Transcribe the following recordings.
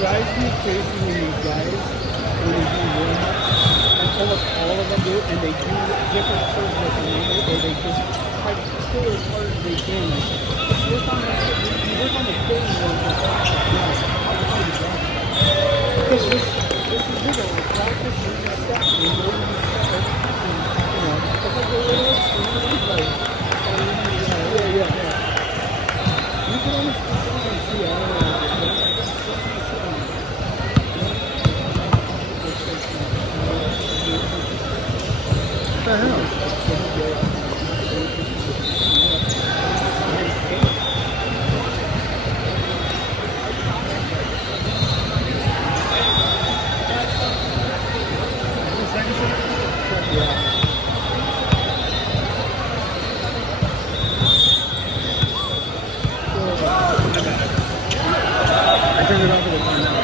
drives me crazy when you guys, when you do warm-ups, and almost all of them do it, and they do different serves like a minute, or they just try to pull as hard as they can. Work on the pulling one for because this is bigger, like practice, you can step, you know, it's like a little, like, yeah. You can almost see, I don't know. What the hell? I turned it off at the time now.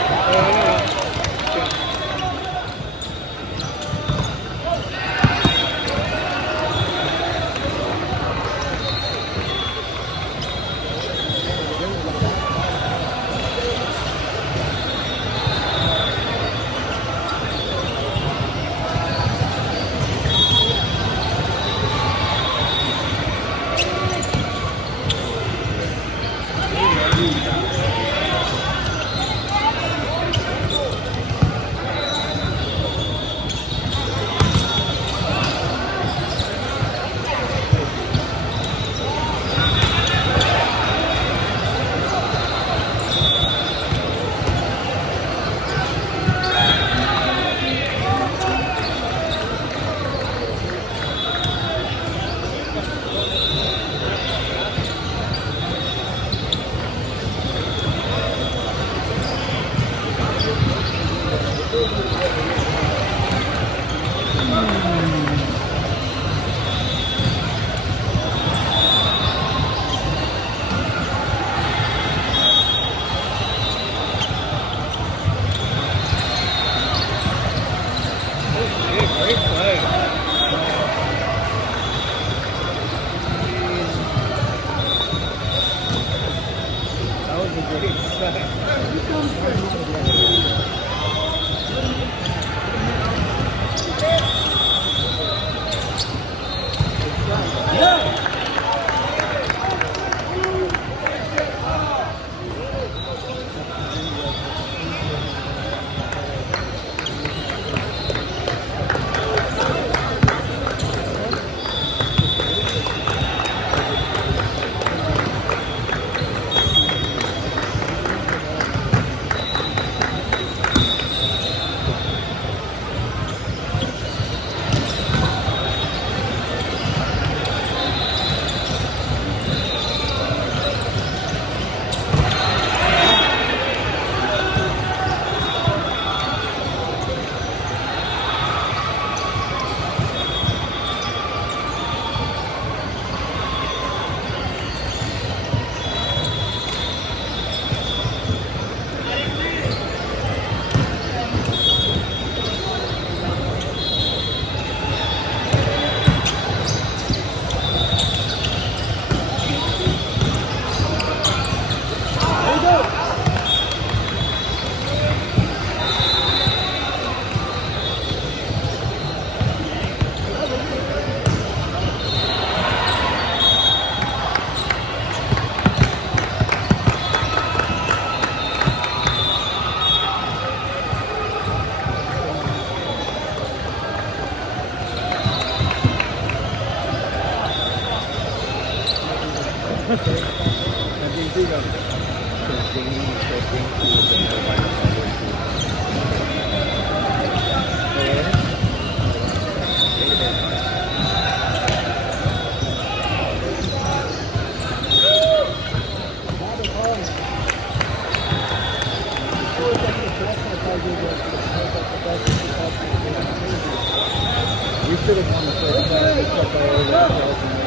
should have won the first match. They took all over the field and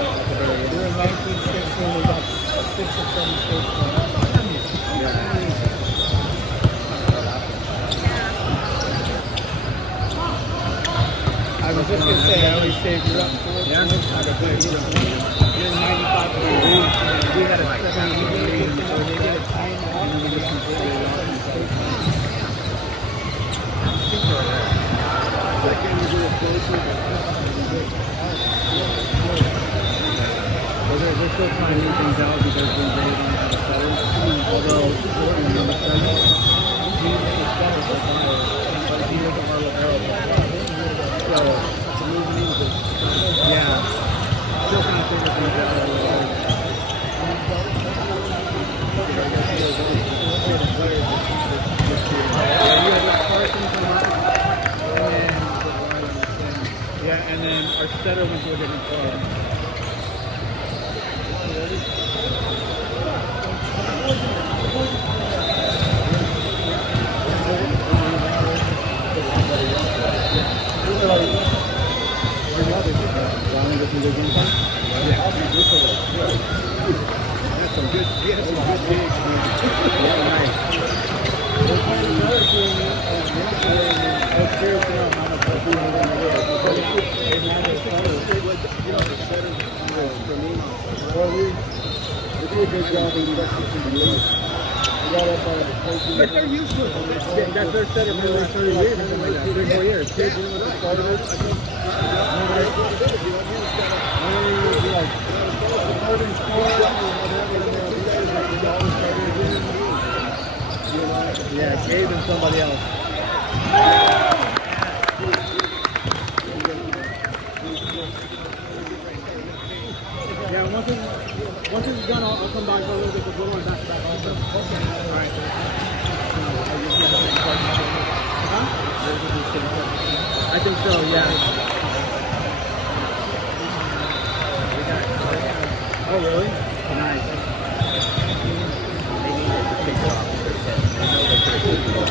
We were 1916, we got 6 or 7 states going on. I was just going to say, I always saved you up for it. Yeah. You're 95%. We had a second You lead get before a they get it. time And then we off. just completely lost the state. Second, we do a closer, but they're still trying new things out because they don't have a setter. Although, in the setter, he is a setter for fire, but he doesn't run with arrows. So, it's a new name, but yeah, still kind of figure things out. Yeah, and then our setter went to a different club. That's some good, he has some good gigs, man. Yeah, nice. Well, we do a good job in practicing the league. But they're used to it. That's their setup for the last 30 years, something like that. 3 or 4 years. Kids, you know what the start of it? Yeah, Gabe and somebody else. Yeah, once it's done, I'll come by for a little bit, but we'll run back to back also. Okay. All right. Huh? I think so, yeah. Oh, really? Nice. They need to pick it off. They know they could have taken it off.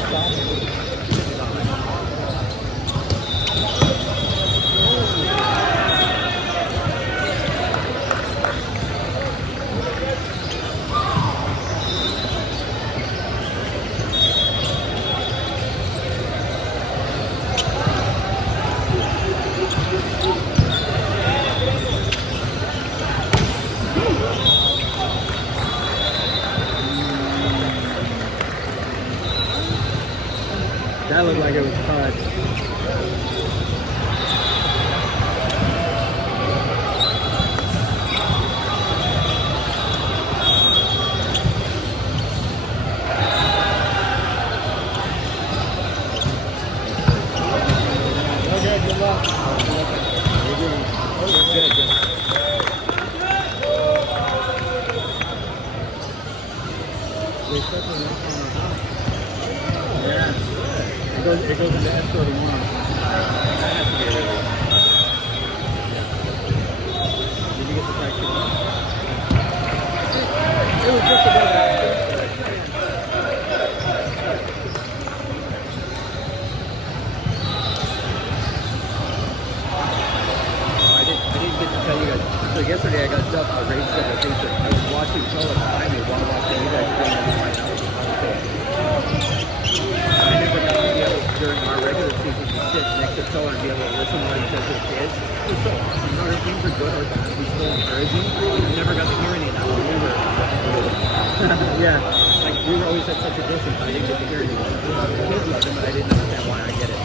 That looked like it was cut. Okay, good luck. Yeah. It goes into S31. Did you get the price? It was just above that. I didn't get to tell you guys. So yesterday I got stuff raised up on Facebook. I was watching color behind me while watching you guys doing it right now. I never got to be able, during our regular season, to sit next to Toa and be able to listen to what he says to the kids. It was so awesome. You know, if things are good or bad, he's still encouraging. I never got to hear any of that when we were yeah. Like, we were always at such a distance, I didn't get to hear any of it. The kids loved him, but I didn't understand why. I get it.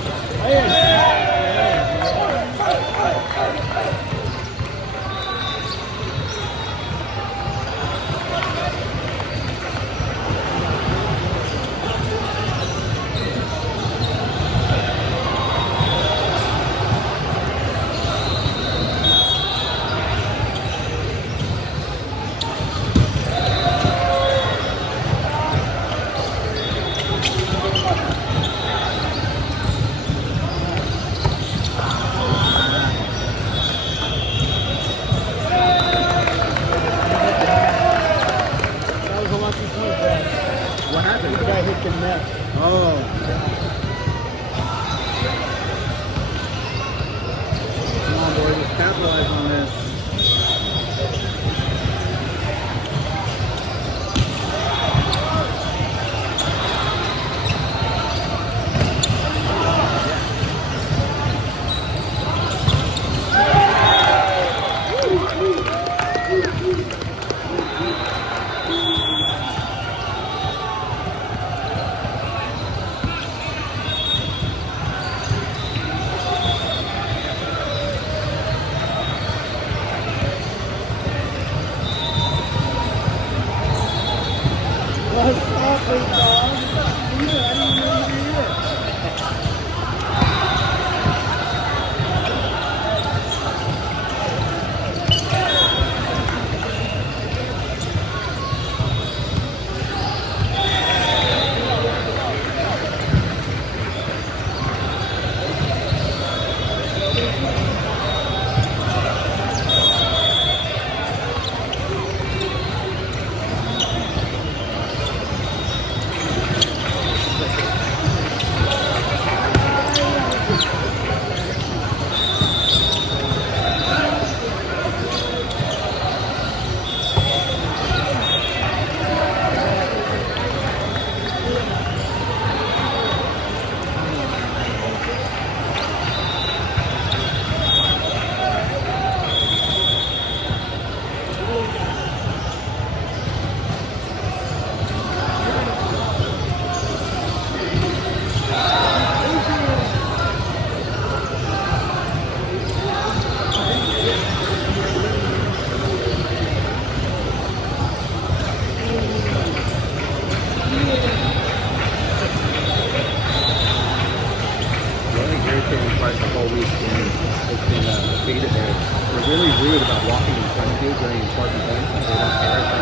The only irritating part the whole week has been Beta there. They're really rude about walking in front of you during important points. Like they don't care. It's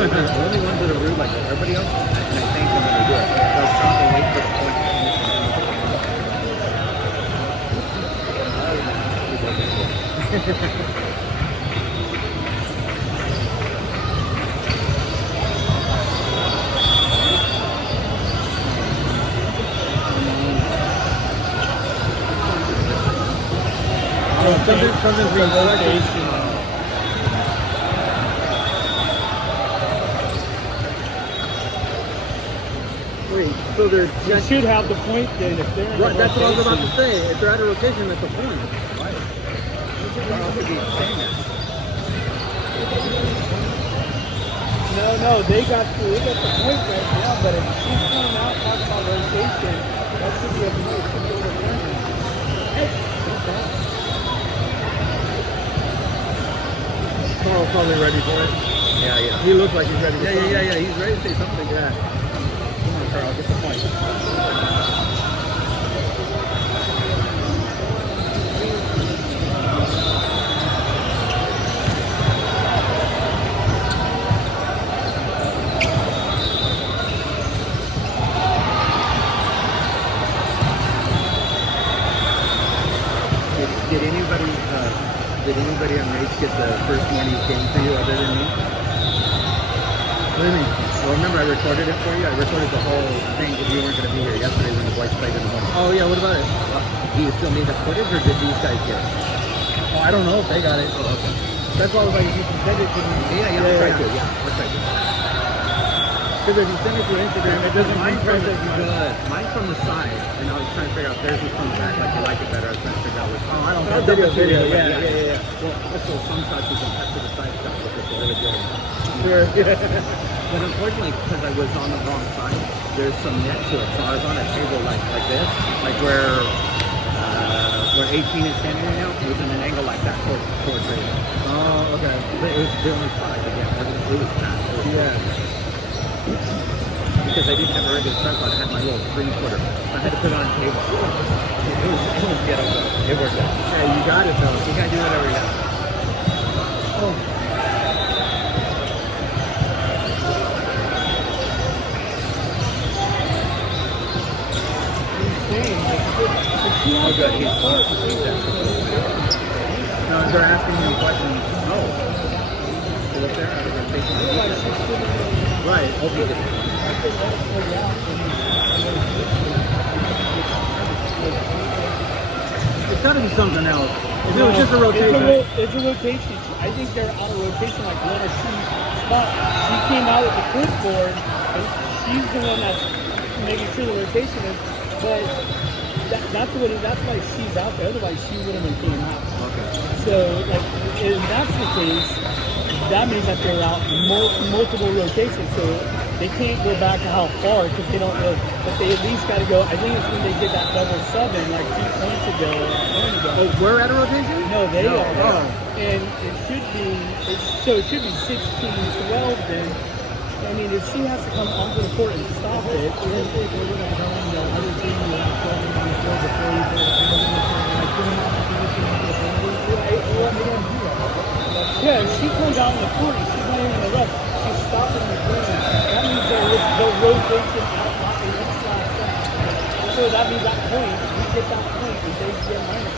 like, dude, the only ones that are rude like everybody else, and I thank them when they do it. They'll stop and wait for the point to finish and then Something's being rotation. Wait, so they're You should have the point then if they're in right. the That's what I was about to rotation. say. If they're at a rotation, that's the point. right. Why else would be saying that? No, they got the point right now, but if she's coming out talking about rotation, that should be a point to go to learning. Carl's probably ready for it. Yeah. He looks like he's ready. Yeah. He's ready to say something. Yeah. Come on, Carl, get the point. Did anybody on race get the first morning's game for you other than me? What do you mean? Well, remember I recorded it for you? I recorded the whole thing because you weren't going to be here yesterday when the boys played in the morning. Oh yeah, what about it? Do you still need the footage or did these guys get it? Oh, I don't know if they got it. Oh, okay. That's why I was like, if you can send it to me. Yeah, I'll try to. Yeah, I'll try to. Because if you send it to Instagram, it doesn't Mine's press from as the good. Mine's from the side, and I was trying to figure out theirs was from the back, like you like it better. I was trying to figure out which one. Oh, I don't I'll know. double check Video, it, but yeah. Well, also some shots you can cut to the side shot, which is really good. Sure. But unfortunately, because I was on the wrong side, there's some net to it. So I was on a table like this, like where 18 is standing right now. It was in an angle like that towards radio. Oh, okay. But it was the only spot I could get. It was fast. Because I didn't have a regular tripod, I had my little 3-footer. I had to put it on a table. It was ghetto, but it worked out. Hey, you got it though. You gotta do whatever you got. Oh. Oh, good. He's No, they're asking me questions. oh. So up there, I was going to take Right. Hope you did. It's got to be something else. If it was just a rotation. It's a rotation. I think they're out of rotation like 1 or 2 spots. She came out with the clipboard, and she's the one that's making sure the rotation is. But that's why she's out there. Otherwise, she wouldn't have came out. Okay. So, like, if that's the case, that means that they're out multiple rotations. So they can't go back to how far because they don't know. But they at least got to go. I think it's when they did that double sub in like 2 points ago. Oh, we're at a rotation? No, they No, are. oh. And it should be. So it should be 16-12 then. I mean, if she has to come onto the court and stop it, yeah, if she comes out in the court and she's not even in the rush, she's stopping the game. That means the rotation out, not the inside. So that means that point, we get at that point, and they'd be a minus.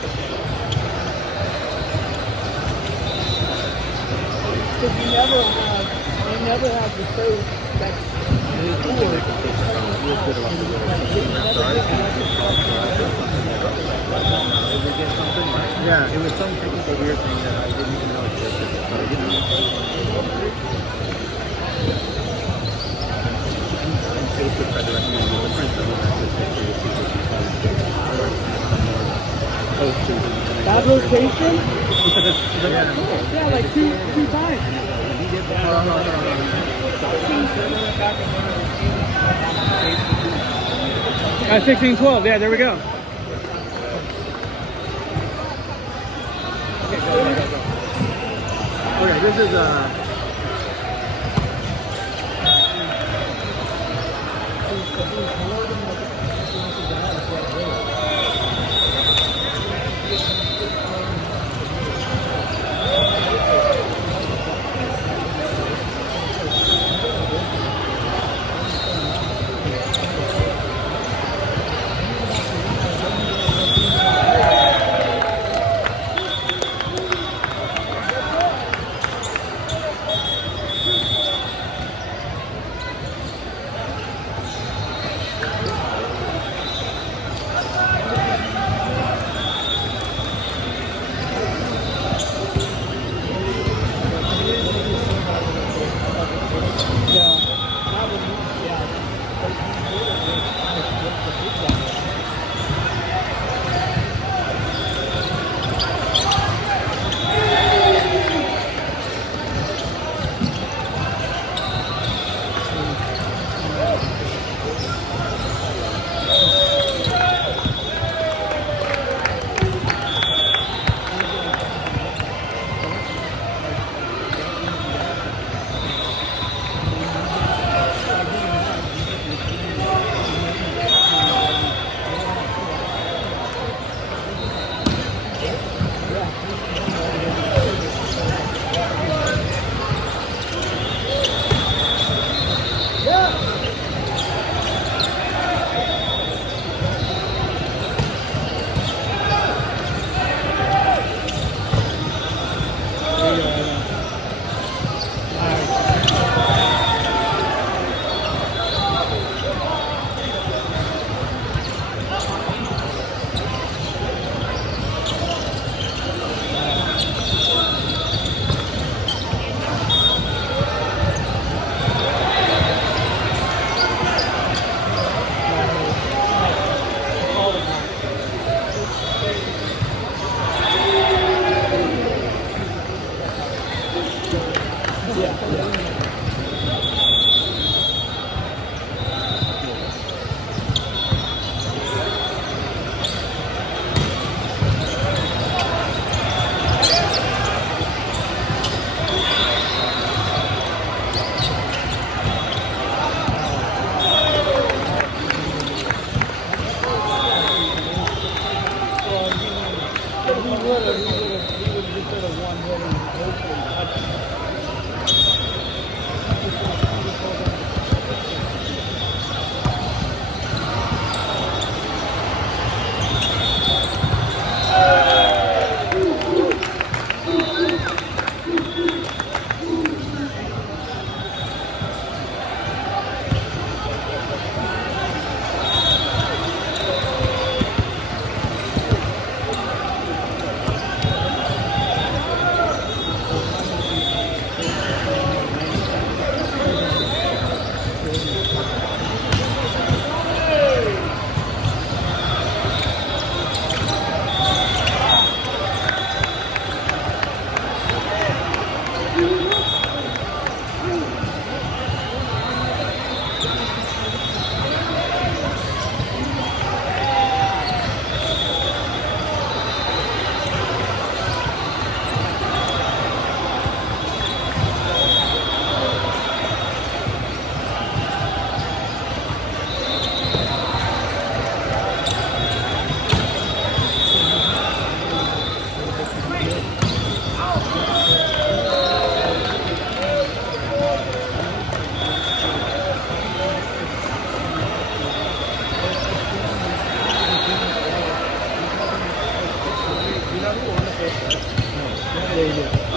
Because you never have the faith that scored. Yeah, it was some technical weird thing that I didn't even know existed. So, you know. And Facebook tried to recommend me the print of the history of people That rotation? Yeah. Yeah, like two times. He did that. 16-12. Yeah, there we go. Okay, this is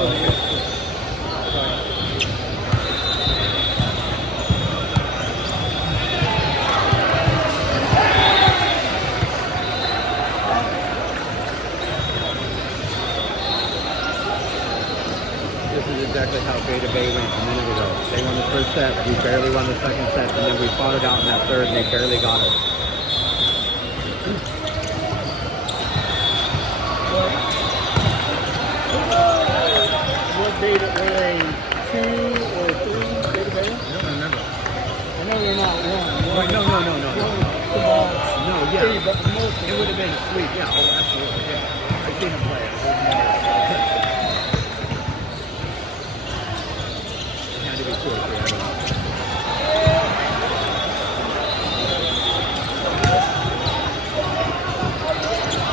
Oh, yeah. Sorry. This is exactly how Beta Bay went a minute ago. They won the first set, we barely won the second set, and then we fought it out in that third, and they barely got us. What beta were they? 2 or 3 beta beta? I don't remember. I know they're not one. Wait, no. No, yeah. Three, but most of It would have been sweet. Yeah, oh, absolutely. Yeah. I've seen him play it. It had to be 2 or 3.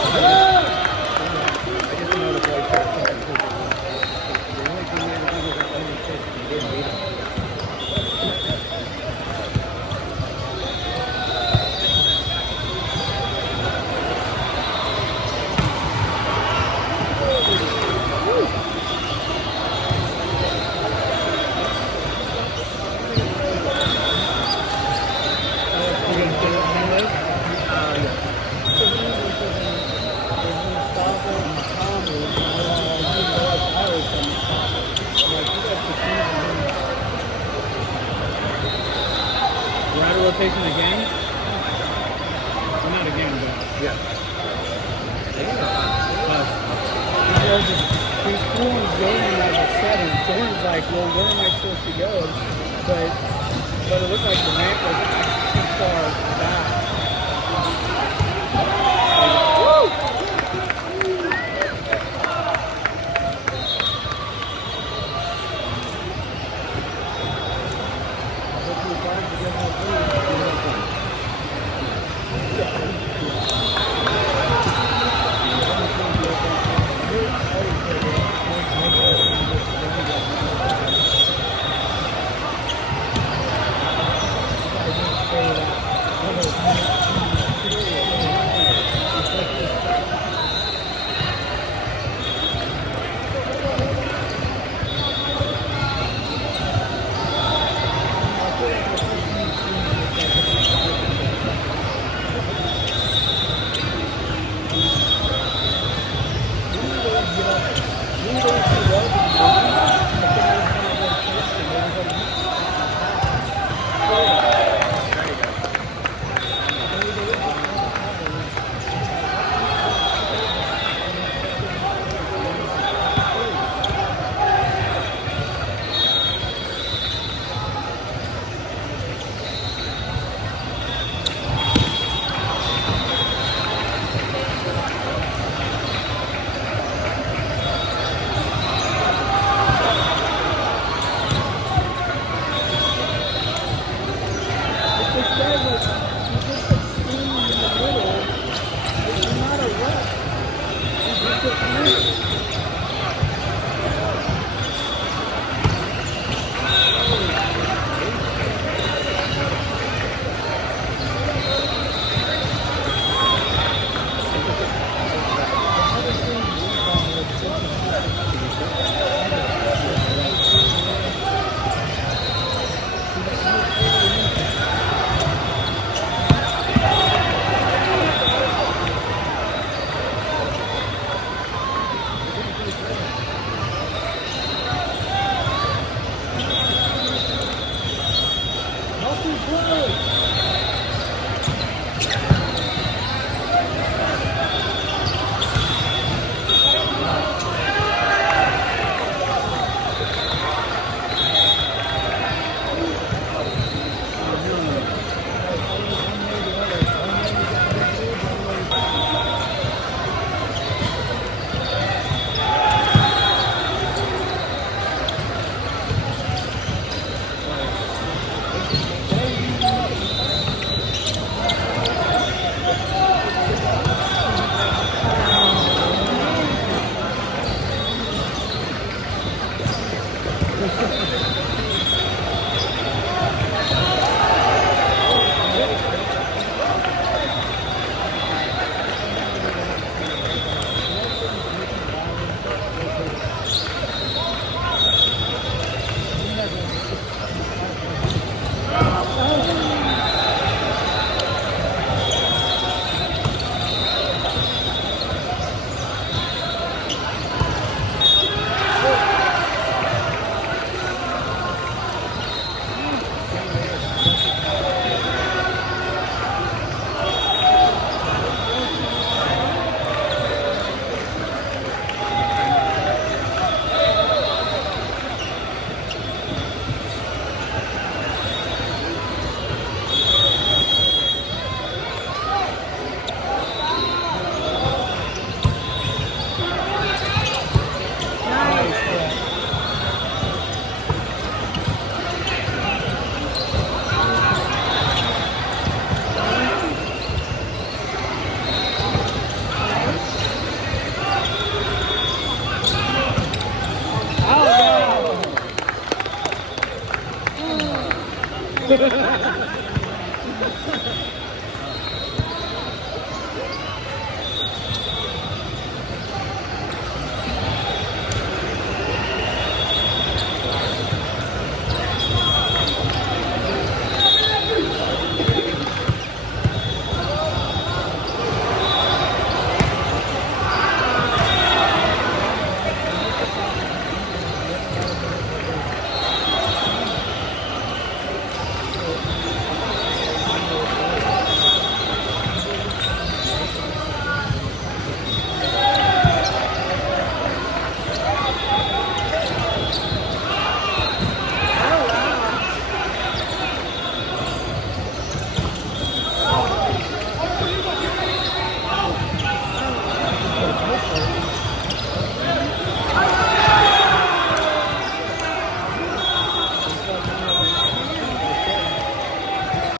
I don't know. I just know the boys are playing because the only thing we ever did was our only kids and we didn't beat them. You gonna get it hang loose? Yeah. We're out of rotation again? Well, not again, but Yeah. They got a lot. well, these cool ones going at a 7. Jordan's like, well, where am I supposed to go? But it looked like the ramp was too far back.